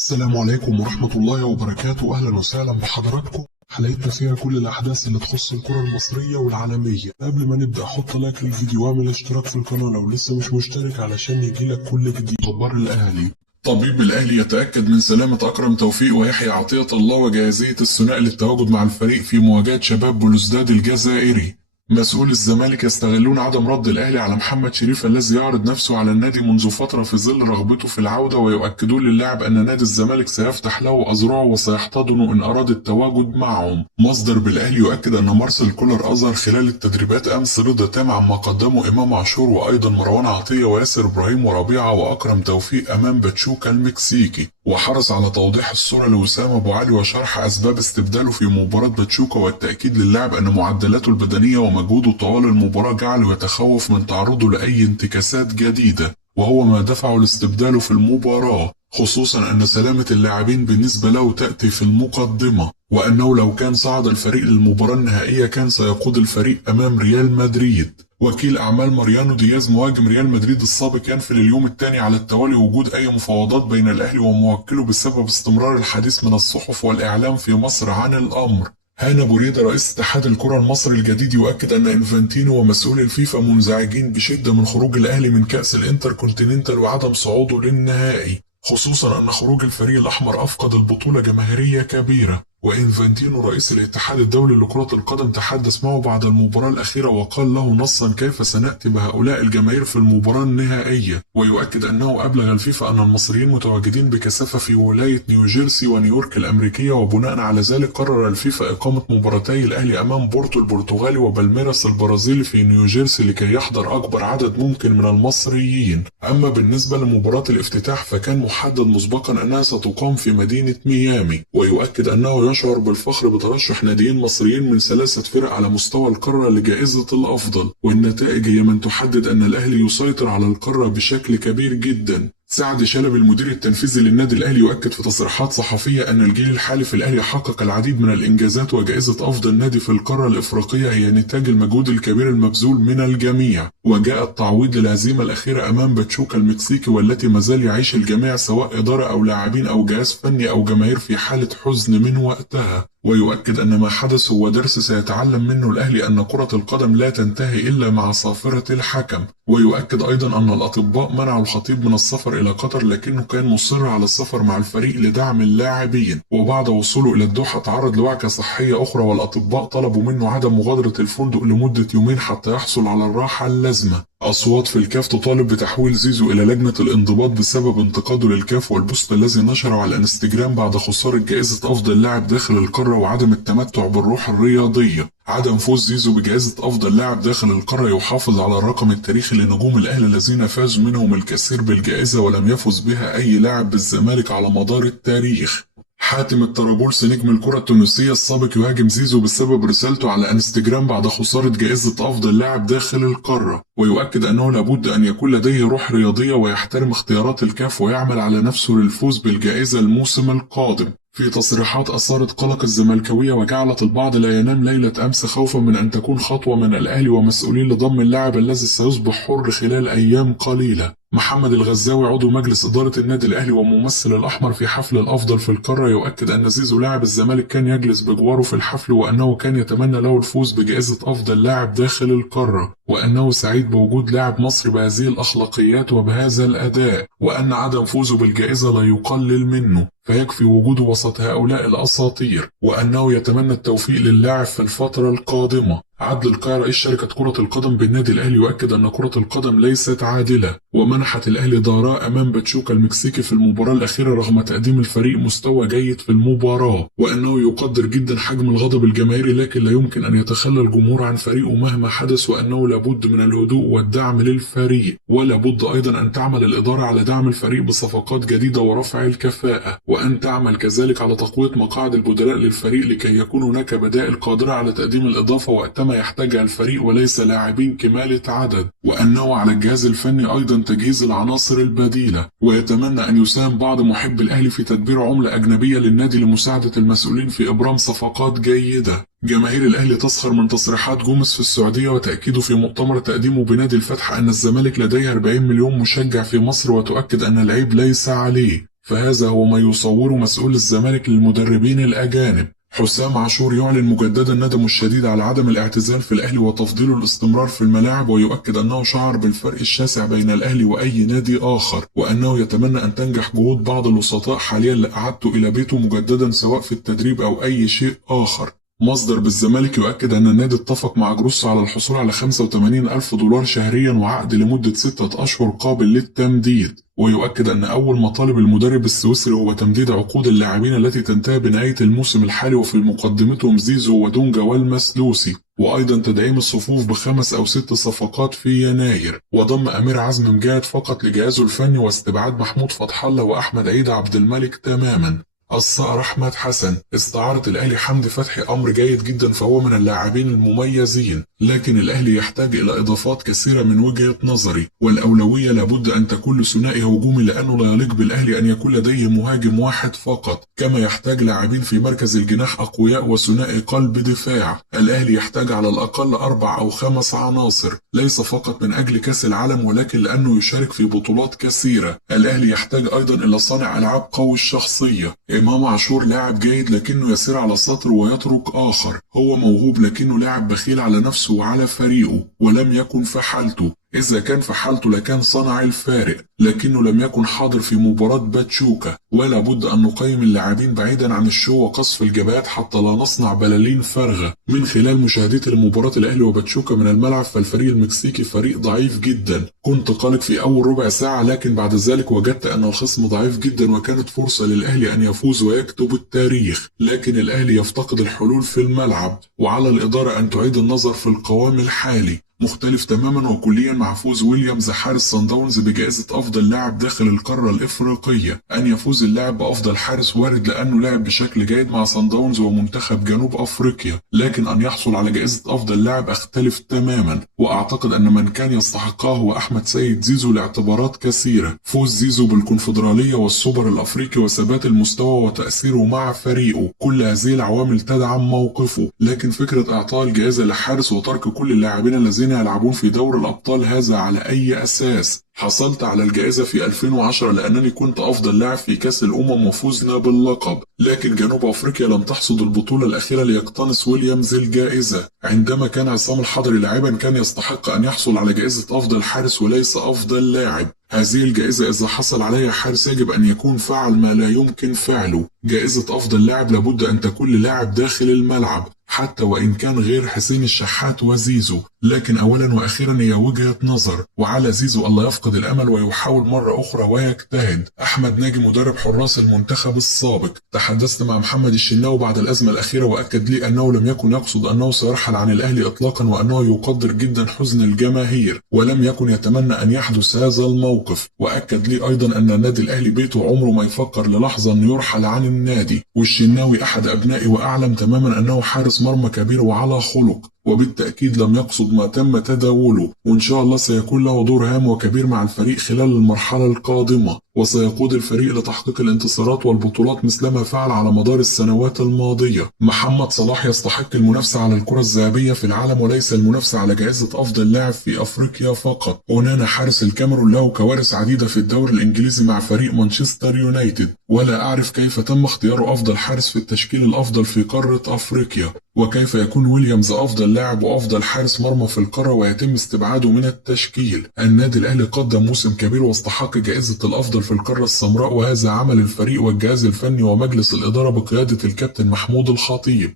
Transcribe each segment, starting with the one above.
السلام عليكم ورحمة الله وبركاته. أهلا وسهلا بحضراتكم. حلقتنا فيها كل الأحداث اللي تخص الكرة المصرية والعالمية. قبل ما نبدأ حط لايك للفيديو واعمل اشتراك في القناة لو لسه مش مشترك علشان يجيلك كل جديد. أخبار الأهلي. طبيب الأهلي يتأكد من سلامة أكرم توفيق ويحيى عطية الله وجاهزية الثنائي للتواجد مع الفريق في مواجهة شباب بلوزداد الجزائري. مسؤول الزمالك يستغلون عدم رد الأهلي على محمد شريف الذي يعرض نفسه على النادي منذ فترة في ظل رغبته في العودة، ويؤكدون للاعب أن نادي الزمالك سيفتح له أذرعه وسيحتضنه إن أراد التواجد معهم. مصدر بالأهلي يؤكد أن مارسيل كولر أظهر خلال التدريبات أمس رضا تام عما قدمه إمام عاشور وأيضا مروان عطية وياسر إبراهيم وربيعة وأكرم توفيق أمام باتشوكا المكسيكي، وحرص على توضيح الصورة لوسام أبو علي وشرح أسباب استبداله في مباراة باتشوكا، والتأكيد للاعب أن معدلاته البدنية ومجهوده طوال المباراة جعله يتخوف من تعرضه لأي انتكاسات جديدة، وهو ما دفعه لاستبداله في المباراة، خصوصا أن سلامة اللاعبين بالنسبة له تأتي في المقدمة، وأنه لو كان صعد الفريق للمباراة النهائية كان سيقود الفريق أمام ريال مدريد. وكيل أعمال ماريانو دياز مهاجم ريال مدريد السابق ينفي لليوم الثاني على التوالي وجود أي مفاوضات بين الأهلي وموكله بسبب استمرار الحديث من الصحف والإعلام في مصر عن الأمر. هاني بوريدة رئيس اتحاد الكرة المصري الجديد يؤكد أن إنفانتينو ومسؤول الفيفا منزعجين بشدة من خروج الأهلي من كأس الانتركونتيننتال وعدم صعوده للنهائي، خصوصا أن خروج الفريق الأحمر أفقد البطولة جماهيرية كبيرة. وإنفانتينو رئيس الاتحاد الدولي لكرة القدم تحدث معه بعد المباراة الأخيرة وقال له نصا كيف سنأتي بهؤلاء الجماهير في المباراة النهائية، ويؤكد أنه أبلغ الفيفا أن المصريين متواجدين بكثافة في ولاية نيوجيرسي ونيويورك الأمريكية، وبناء على ذلك قرر الفيفا إقامة مباراتي الأهلي أمام بورتو البرتغالي وبالميراس البرازيلي في نيوجيرسي لكي يحضر أكبر عدد ممكن من المصريين. أما بالنسبة لمباراة الافتتاح فكان محدد مسبقا أنها ستقام في مدينة ميامي، ويؤكد أنه يشعر بالفخر بترشح ناديين مصريين من 3 فرق على مستوى القارة لجائزة الأفضل، والنتائج هي من تحدد أن الأهلي يسيطر على القارة بشكل كبير جدا. سعد شلبي المدير التنفيذي للنادي الأهلي يؤكد في تصريحات صحفية أن الجيل الحالي في الأهلي حقق العديد من الإنجازات، وجائزة أفضل نادي في القارة الإفريقية هي نتاج المجهود الكبير المبذول من الجميع، وجاء التعويض للهزيمة الأخيرة أمام باتشوكا المكسيكي والتي مازال يعيش الجميع سواء إدارة أو لاعبين أو جهاز فني أو جماهير في حالة حزن من وقتها. ويؤكد أن ما حدث هو درس سيتعلم منه الأهلي أن كرة القدم لا تنتهي إلا مع صافرة الحكم. ويؤكد أيضا أن الأطباء منعوا الخطيب من السفر إلى قطر لكنه كان مصر على السفر مع الفريق لدعم اللاعبين، وبعد وصوله إلى الدوحة تعرض لوعكة صحية أخرى والأطباء طلبوا منه عدم مغادرة الفندق لمدة يومين حتى يحصل على الراحة اللازمة. أصوات في الكاف تطالب بتحويل زيزو إلى لجنة الانضباط بسبب انتقاده للكاف والبوست الذي نشره على الانستجرام بعد خسارة جائزة أفضل لاعب داخل القارة وعدم التمتع بالروح الرياضية. عدم فوز زيزو بجائزة أفضل لاعب داخل القارة يحافظ على الرقم التاريخي لنجوم الأهلي الذين فازوا منهم الكثير بالجائزة ولم يفز بها أي لاعب بالزمالك على مدار التاريخ. حاتم الطرابلسي نجم الكرة التونسية السابق يهاجم زيزو بسبب رسالته على انستجرام بعد خسارة جائزة أفضل لاعب داخل القارة، ويؤكد أنه لابد أن يكون لديه روح رياضية ويحترم اختيارات الكاف ويعمل على نفسه للفوز بالجائزة الموسم القادم. في تصريحات أثارت قلق الزملكاوية وجعلت البعض لا ينام ليلة أمس خوفا من أن تكون خطوة من الأهلي ومسؤولين لضم اللاعب الذي سيصبح حر خلال أيام قليلة. محمد الغزاوي عضو مجلس إدارة النادي الأهلي وممثل الأحمر في حفل الأفضل في القارة يؤكد أن زيزو لاعب الزمالك كان يجلس بجواره في الحفل وأنه كان يتمنى له الفوز بجائزة أفضل لاعب داخل القارة، وأنه سعيد بوجود لاعب مصري بهذه الأخلاقيات وبهذا الأداء، وأن عدم فوزه بالجائزة لا يقلل منه فيكفي وجوده وسط هؤلاء الأساطير، وأنه يتمنى التوفيق للاعب في الفترة القادمة. عدل القيع رئيس شركة كرة القدم بالنادي الأهلي يؤكد أن كرة القدم ليست عادلة، ومنحت الأهلي ضراء أمام باتشوكا المكسيكي في المباراة الأخيرة رغم تقديم الفريق مستوى جيد في المباراة، وأنه يقدر جدا حجم الغضب الجماهيري لكن لا يمكن أن يتخلى الجمهور عن فريقه مهما حدث، وأنه لابد من الهدوء والدعم للفريق، ولابد أيضا أن تعمل الإدارة على دعم الفريق بصفقات جديدة ورفع الكفاءة، وأن تعمل كذلك على تقوية مقاعد البدلاء للفريق لكي يكون هناك بدائل قادرة على تقديم الإضافة وقتما يحتاجها الفريق وليس لاعبين كمالة عدد، وأنه على الجهاز الفني أيضا تجهيز العناصر البديلة. ويتمنى أن يساهم بعض محب الأهلي في تدبير عملة أجنبية للنادي لمساعدة المسؤولين في إبرام صفقات جيدة. جماهير الأهلي تسخر من تصريحات جوميز في السعودية وتأكيده في مؤتمر تقديمه بنادي الفتح أن الزمالك لديه 40 مليون مشجع في مصر، وتؤكد أن العيب ليس عليه. فهذا هو ما يصوره مسؤول الزمالك للمدربين الأجانب. حسام عاشور يعلن مجددا ندمه الشديد على عدم الاعتزال في الأهلي وتفضيله الاستمرار في الملاعب، ويؤكد أنه شعر بالفرق الشاسع بين الأهلي وأي نادي آخر، وأنه يتمنى أن تنجح جهود بعض الوسطاء حاليا لإعادته إلى بيته مجددا سواء في التدريب أو أي شيء آخر. مصدر بالزمالك يؤكد أن النادي اتفق مع جروس على الحصول على 85,000 دولار شهريا وعقد لمدة 6 أشهر قابل للتمديد. ويؤكد أن أول مطالب المدرب السويسري هو تمديد عقود اللاعبين التي تنتهي بنهاية الموسم الحالي، وفي مقدمتهم زيزو ودونجا والمسلوسي، وأيضا تدعيم الصفوف ب5 أو 6 صفقات في يناير، وضم أمير عزمي مجاهد فقط لجهازه الفني، واستبعاد محمود فتح الله وأحمد عيد عبد الملك تماما. الصقر أحمد حسن: استعارة الأهلي حمدي فتحي أمر جيد جدا، فهو من اللاعبين المميزين، لكن الأهلي يحتاج إلى إضافات كثيرة من وجهة نظري، والأولوية لابد أن تكون لثنائي هجومي، لأنه لا يليق بالأهلي أن يكون لديه مهاجم واحد فقط، كما يحتاج لاعبين في مركز الجناح أقوياء وثنائي قلب دفاع. الأهلي يحتاج على الأقل 4 أو 5 عناصر، ليس فقط من أجل كأس العالم ولكن لأنه يشارك في بطولات كثيرة. الأهلي يحتاج أيضا إلى صانع ألعاب قوي الشخصية. إمام عاشور لاعب جيد لكنه يسير على سطر ويترك آخر، هو موهوب لكنه لاعب بخيل على نفسه وعلى فريقه، ولم يكن في حالته. إذا كان في حالته لكان صنع الفارق، لكنه لم يكن حاضر في مباراة باتشوكا. ولا بد أن نقيم اللاعبين بعيدا عن الشو وقصف الجبهات حتى لا نصنع بلالين فارغة. من خلال مشاهدتي لمباراة الأهلي وباتشوكا من الملعب، فالفريق المكسيكي فريق ضعيف جدا. كنت قلق في أول ربع ساعة، لكن بعد ذلك وجدت أن الخصم ضعيف جدا، وكانت فرصة للأهلي أن يفوز ويكتب التاريخ، لكن الأهلي يفتقد الحلول في الملعب، وعلى الإدارة أن تعيد النظر في القوام الحالي. مختلف تماما وكليا مع فوز ويليامز حارس صن داونز بجائزة أفضل لاعب داخل القارة الإفريقية. أن يفوز اللاعب بأفضل حارس وارد لأنه لعب بشكل جيد مع صن داونز ومنتخب جنوب أفريقيا، لكن أن يحصل على جائزة أفضل لاعب أختلف تماما، وأعتقد أن من كان يستحقها هو أحمد سيد زيزو لاعتبارات كثيرة. فوز زيزو بالكونفدرالية والسوبر الأفريقي وثبات المستوى وتأثيره مع فريقه، كل هذه العوامل تدعم موقفه، لكن فكرة إعطاء الجائزة لحارس وترك كل اللاعبين الذين يلعبون في دور الأبطال هذا على أي أساس؟ حصلت على الجائزة في 2010 لأنني كنت أفضل لاعب في كأس الأمم وفوزنا باللقب، لكن جنوب أفريقيا لم تحصد البطولة الأخيرة ليقتنص ويليامز الجائزة. عندما كان عصام الحضري لاعبا كان يستحق أن يحصل على جائزة أفضل حارس وليس أفضل لاعب. هذه الجائزة إذا حصل عليها حارس يجب أن يكون فعل ما لا يمكن فعله. جائزة أفضل لاعب لابد أن تكون للاعب داخل الملعب، حتى وإن كان غير حسين الشحات وزيزو، لكن أولا وأخيرا هي وجهة نظر، وعلى زيزو ألا يفقد الأمل ويحاول مرة أخرى ويجتهد. أحمد ناجي مدرب حراس المنتخب السابق: تحدثت مع محمد الشناوي بعد الأزمة الأخيرة، وأكد لي أنه لم يكن يقصد أنه سيرحل عن الأهلي إطلاقا، وأنه يقدر جدا حزن الجماهير ولم يكن يتمنى أن يحدث هذا الموقف. وأكد لي أيضا أن النادي الأهلي بيته عمره ما يفكر للحظة أن يرحل عن النادي. والشناوي أحد أبنائي وأعلم تماما أنه حارس مرمى كبير وعلى خلق، وبالتأكيد لم يقصد ما تم تداوله، وإن شاء الله سيكون له دور هام وكبير مع الفريق خلال المرحلة القادمة، وسيقود الفريق لتحقيق الانتصارات والبطولات مثلما فعل على مدار السنوات الماضية. محمد صلاح يستحق المنافسة على الكرة الذهبية في العالم وليس المنافسة على جائزة أفضل لاعب في أفريقيا فقط. أونانا حارس الكاميرون له كوارث عديدة في الدوري الإنجليزي مع فريق مانشستر يونايتد، ولا أعرف كيف تم اختياره أفضل حارس في التشكيل الأفضل في قارة أفريقيا، وكيف يكون ويليامز أفضل لاعب وأفضل حارس مرمى في القارة ويتم استبعاده من التشكيل. النادي الأهلي قدم موسم كبير واستحق جائزة الأفضل في القارة السمراء، وهذا عمل الفريق والجهاز الفني ومجلس الإدارة بقيادة الكابتن محمود الخطيب.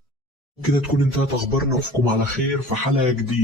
كده تكون انتهت أخبارنا، أشوفكم على خير في حلقة جديدة.